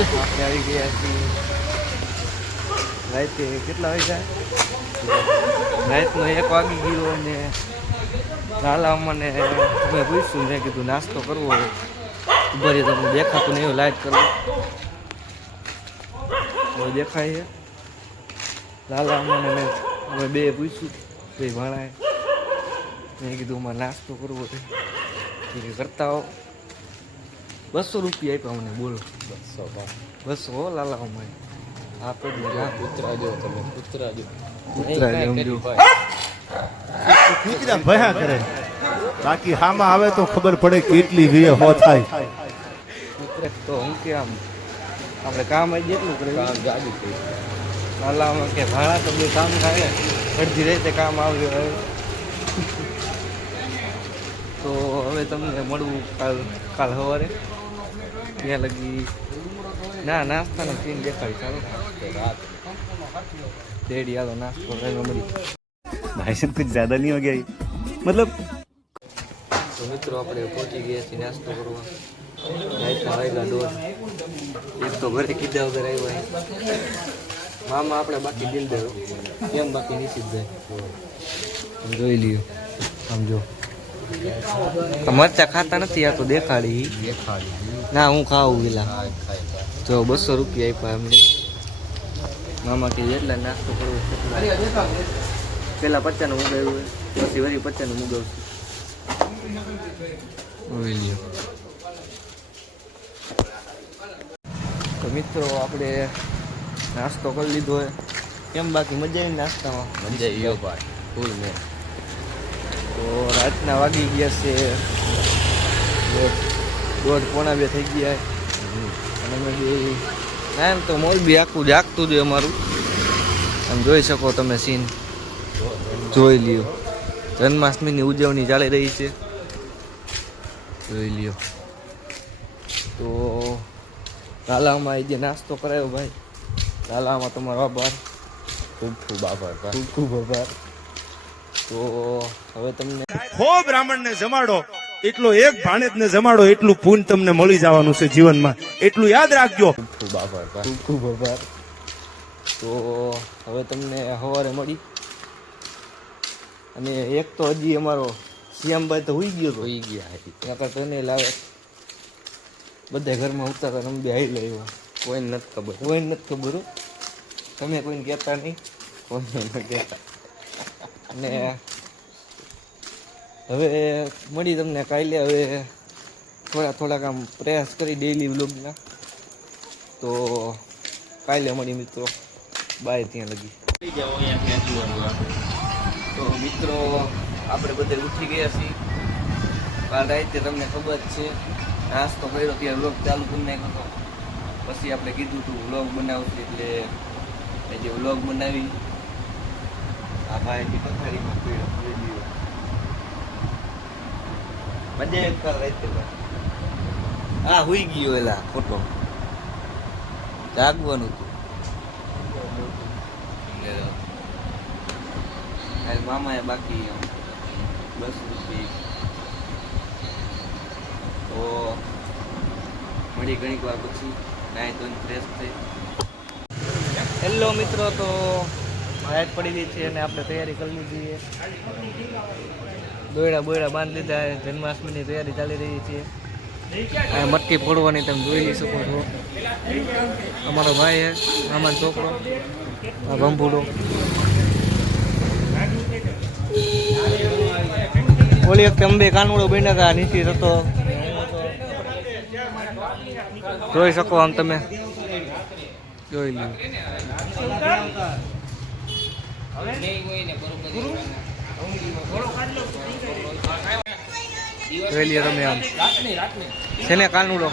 આપણે આવી ગયા છીએ રાતે કેટલા વાગ્યા રાતનો 1 વાગી ગયો અને લાલા મને અમે પૂછ્યું મેં કીધું નાસ્તો કરવો હોય ઉભરી તમને દેખાતું નહીં લાઈટ કરવું હવે દેખાય છે લાલા મને અમે બે પૂછ્યું ભાઈ ભાણાએ મેં કીધું અમારે નાસ્તો કરવો છે એ કરતા હો 200 રૂપિયા આપ્યા મને બોલો 200 હો લાલા અમારે આપે ઉતરાજો તમે ઉતરાજો ભયા કરે બાકી હામાં આવે તો ખબર પડે કેટલી વીએ હો થાય તો હું કે આમ આપણે કામ જ જેટલું કરે કામ જાજુ થઈ લાલામાં કે ભાડા તો બે કામ થાય અડધી રાતે કામ આવ્યું તો હવે તમને મળવું કાલ સવારે ત્યાં લગી ના નાસ્તાનો સીન દેખાડી ચાલો રાત डेढ़ याद होना मरी भाई साहब कुछ ज्यादा नहीं हो गया मतलब तो मित्रों अपने पहुंची गए थे नाश्तो करवा नाश्ता वायगा डोर एक तो घरे कीधे वगैरह આવ્યો મામા આપણે બાકી દિલ દે કેમ બાકી નિશ્ચિત જાય જોઈ લ્યો સમજો તો મરચા ખાતા નથી આ તો દેખાડી ના હું ખાવું ગયેલા જો 200 રૂપિયા આપ્યા એમને મામા કે એટલા નાસ્તો કરવો પેલા 50 નું મુગાવ્યું પછી વળી 50 નું મુગાવશું તો મિત્રો આપણે નાસ્તો કરી લીધો હોય કેમ બાકી મજા આવી નાસ્તામાં મજા આવી ભાઈ ફૂલ મેં તો રાતના વાગી ગયા છે 1:30 થઈ ગયા અને અમે બે એમ તો મોરબી આખું જાગતું જ અમારું આમ જોઈ શકો તમે સીન જોઈ લ્યો જન્માષ્ટમીની ઉજવણી ચાલી રહી છે જોઈ લ્યો તો લાલામાં જે નાસ્તો કરાયો ભાઈ લાલામાં તમારો આભાર ખૂબ ખૂબ આભાર ખૂબ ખૂબ આભાર તો હવે તમને હો બ્રાહ્મણને જમાડો એટલો એક ભાણેજને જમાડો એટલું પૂન તમને મળી જવાનું છે જીવનમાં એટલું યાદ રાખજો ખૂબ આભાર ખૂબ ખૂબ આભાર તો હવે તમને સવારે મળી અને એક તો હજી અમારો શ્યામભાઈ તો હોઈ ગયા નકર તો એને લાવે બધા ઘરમાં ઉતારતા તમે બે આવી લેવા કોઈને નથી ખબર તમે કોઈને કહેતા નહીં કોઈને નથી કહેતા અને હવે મળી તમને કાલે હવે થોડાક આમ પ્રયાસ કરી ડેઈલી વ્લોગના તો કાલે મળી મિત્રો બાય ત્યાં લગી તો મિત્રો આપણે બધે ઉઠી ગયા છીએ કાલ રાતે તમને ખબર છે નાસ્તો કર્યો ત્યારે વ્લોગ ચાલુ કરી નાખ્યો પછી આપણે કીધું હતું વ્લોગ બનાવશું એટલે જે વ્લોગ બનાવી આ ભાઈની પથારીમાં પીડ્યો મજા એક કાલ રાતે હા હુઈ ગયો એલા ખોટો જાગવાનું હતું મામાએ બાકી 200 રૂપિયા તો મળી ઘણીક વાર પછી નાઈ તો ફ્રેશ થઈ હેલો મિત્રો તો રાત પડી ગઈ છે અને આપણે તૈયારી કરી લીધી છે દોયડા બાંધી લીધા જન્માષ્ટમીની તૈયારી ચાલી રહી છે આ મટકી ફોડવાની તમે જોઈ શકો છો અમારો ભાઈ છે મામાનો છોકરો આ ભંભુડો ઓલી વખતે અંબે કાનુડો બન્યા હતા નીચે હતો જોઈ શકો આમ તમે જોઈ લો જોઈ લ્યો તમે આમ છે ને કાનુડો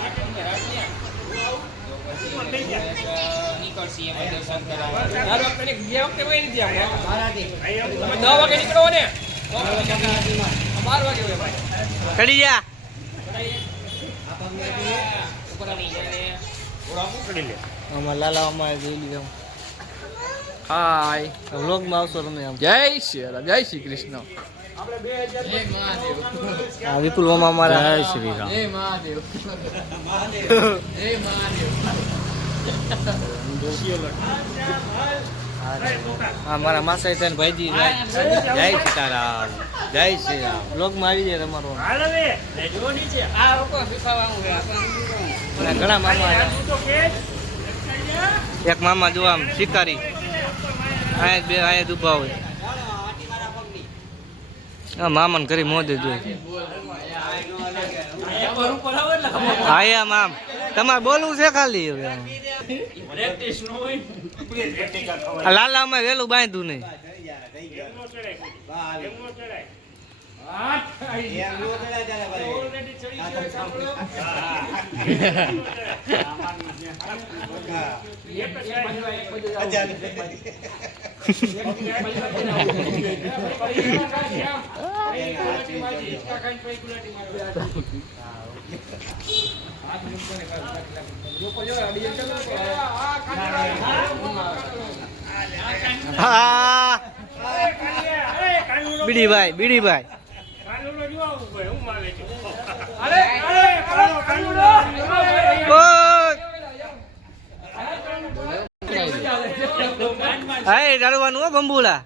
ચડી જા આમાં લાલા અમારે જોઈ લીધો હાય વ્લોગમાં આવશો તમે આમ જય શ્રી કૃષ્ણ હા વિપુલ મામા અમારા જય શ્રી રામ જય મહાદેવ જય મહાદેવ હા મારા માસા થઈને ભાઈજી જય સીતારામ જય શ્રી રામ બ્લોગમાં આવી જાય તમારો ઘણા મામા એક મામા જો આમ શિકારી અહીંયા બે અહીંયા ઉભા હોય હા મામાને કરી મોદે જોઈ આયા મામ તમારે બોલવું છે ખાલી હવે લાલામાં વેલું બાંધ્યું નહીં હા બીડીભાઈ હા રડવાનું હો બંબુલા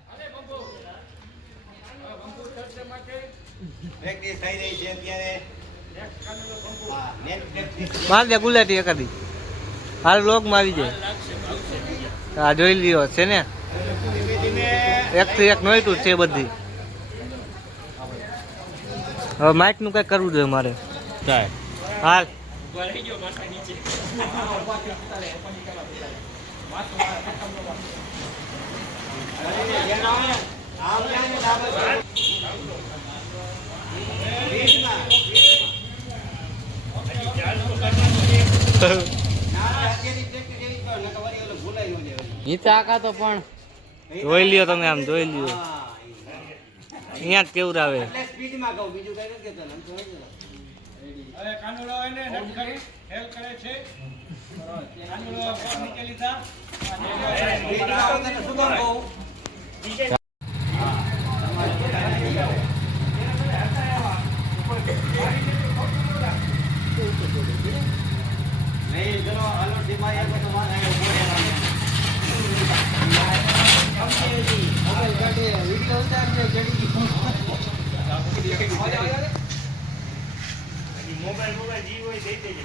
માર દે ગુલાટી એકાદી હાલ લોકમાં આવી જાય હા જોઈ લ્યો છે ને એક થી એક નોઈટું છે બધી હવે માઇક નું કઈ કરવું જોઈએ મારે હાલ નીચા તો પણ જોઈ લ્યો તમે આમ જોઈ લ્યો અહીંયા જ કેવું આવે મોબાઈલ જીવ હોય દઈ દેજે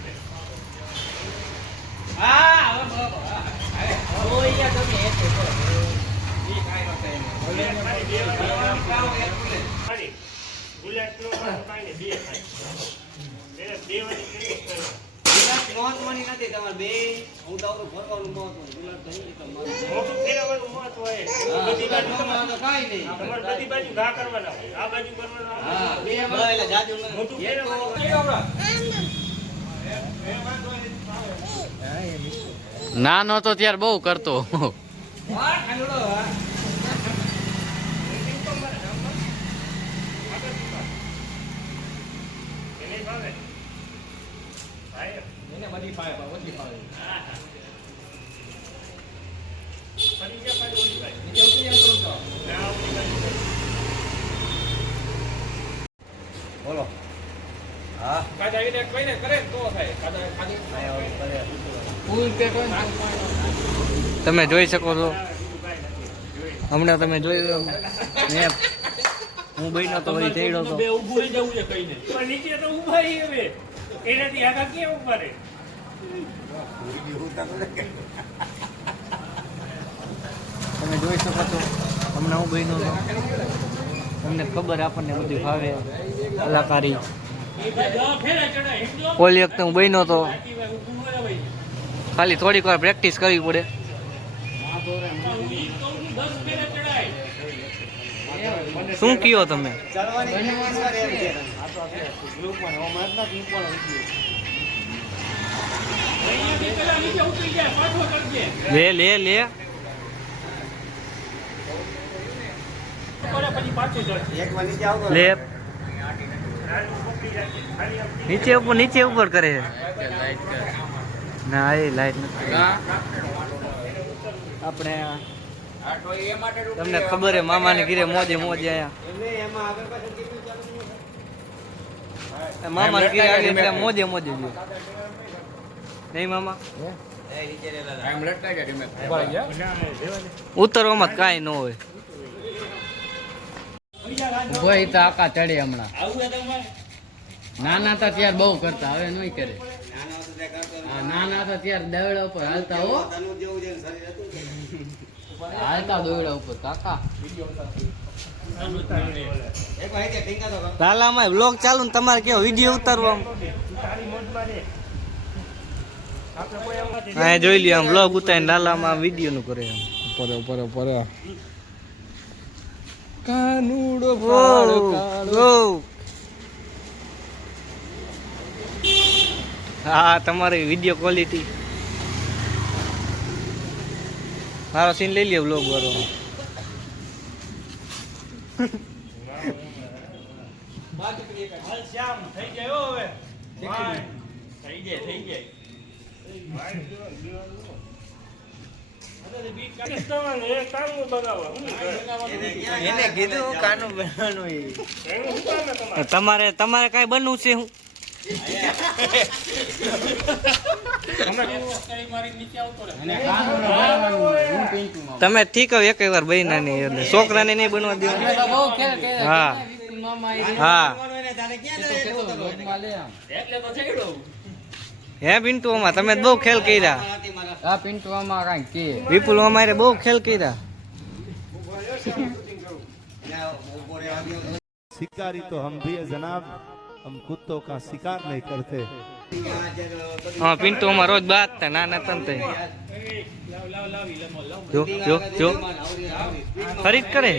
બધી બાજુ ઘા કરવાના આ બાજુ નાનો તો ત્યાર બહુ કરતો બોલો હા તમે જોઈ શકો છો હમણાં તમે જોઈ મેં હું બહેનો તો વળી જઈડો તો નીચે તો ઉભા હવે એનાથી આગળ ક્યાં ઉભા રહે તમે જોઈ શકો છો હમણાં હું બહેનો તમને ખબર આપણને બધી ભાવે કલાકારી ઓલી વખતે હું બહેનો તો ખાલી થોડીક વાર પ્રેક્ટિસ કરવી પડે શું કયો તમે લે લે લે લે નીચે ઉપર કરે ના એ લાઈટ નથી આપણે તમને ખબર હે મામાને ઘીરે મોજે આયા મામાને ઘીરે આવી એટલે મોજે જો નહીં મામા ઉતરવામાં કાંઈ ન હોય. ભાઈ તો આકા ચડે હમણાં. નાના તો ત્યાર બહુ કરતા, હવે નહીં કરે. હા, નાના તો ત્યાર દવડા ઉપર હાલતા હો. હાલતા દોયડા ઉપર કાકા. લાલામાં વ્લોગ ચાલુ ને તમારે કેવો વિડીયો ઉતારવા? હા જોઈ લ્યો, આમ વ્લોગ ઉતારીને લાલામાં વિડીયો નું કરે આમ. પર કાનુડો હા, તમારી વિડીયો ક્વોલિટી. મારો સીન લઈ લ્યો વ્લોગ વાળો. એને કીધું કાનું બનાવવાનું. તમારે કઈ બનવું છે? હું તમે ઠીક હો, એક વાર બહેના નહીં એટલે છોકરાને નહીં બનવા દે. હા હા હે પિન્ટુ અમાર તમે બહુ ખેલ કર્યા. આ પિન્ટુમાં કાંઈ કે વિપુલ અમારે બહુ ખેલ કર્યા. शिकारी तो हम भी है जनाब, हम कुत्तों का शिकार नहीं करते. હા પિન્ટુ અમાર રોજ બાત થાય નાના તંતે. જો જો જો ખરીદ કરે.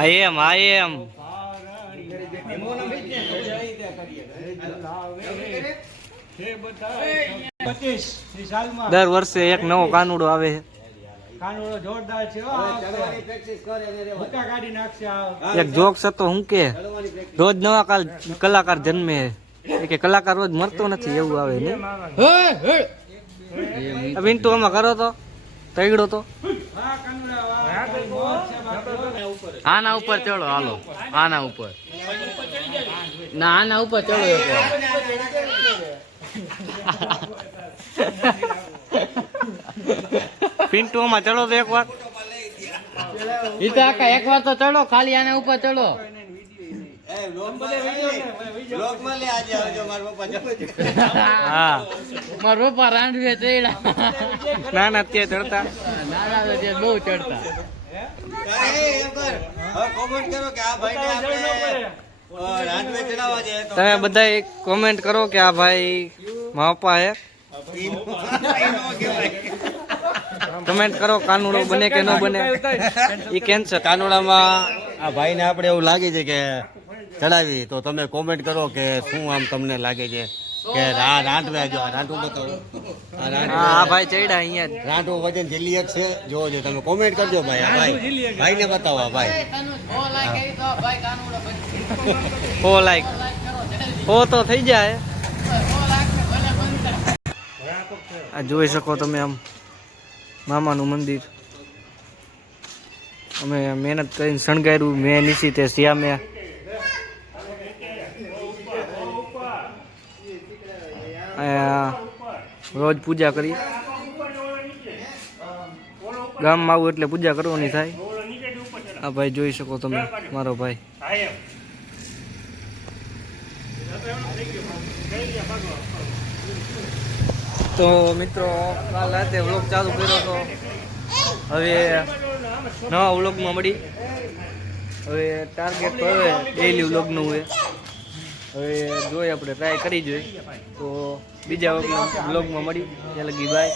આઈ એમ દર વર્ષે એક નવો કાનુડો આવે છે. કાનુડો જોરદાર છે. એક જોક્સ હતો હું કે રોજ નવા કલાકાર જન્મે કે કલાકાર રોજ મરતો નથી એવું આવે ને. પિન્ટુ આમાં કરો તો તગડો તો આના ઉપર ચડો. હાલો આના ઉપર ના, આના ઉપર ચડો. પિન્ટુ આમાં ચડો તો એક વાર. ઈ તો આકા એક વાર તો ચડો, ખાલી આના ઉપર ચડો. હા મારા પપ્પા રાંડવે ચડ્યા. ના ના ત્યાં ચડતા. નાના તો ત્યાં બહુ ચડતા. તમે બધા કોમેન્ટ કરો કે આ ભાઈ મારા પપ્પા હે. કમેન્ટ કરો કાનુડો બને કે ન બને. એ કેન્સર કાનુડામાં આ ભાઈને આપણે એવું લાગે છે કે ચડાવી, તો તમે કોમેન્ટ કરો કે શું આમ તમને લાગે છે કે રાંટવે. જો આ રાંટવું બતાવો. આ ભાઈ ચડ્યા અહીંયા જ. રાંટવું વજન જેટલી એક છે જોવો છો તમે, કોમેન્ટ કરજો ભાઈ. આ ભાઈને બતાવો. આ ભાઈ હો લાઈક હો તો થઈ જાય. આ જોઈ શકો તમે આમ મામાનું મંદિર. અમે મહેનત કરીને શણગાર્યું. મેં નિશિતે શ્યામે રોજ પૂજા કરી. ગામમાં આવું એટલે પૂજા કરવાની થાય. આ ભાઈ જોઈ શકો તમે મારો ભાઈ. તો મિત્રો કાલ રાતે વ્લોગ ચાલુ કર્યો તો હવે નવા વ્લોગમાં મળી. હવે ટાર્ગેટ તો હવે ડેઈલી વ્લોગનું હોય. હવે જોઈએ આપણે ટ્રાય કરી જોઈએ. તો બીજા વ્લોગમાં મળી ત્યાં લગી બાય.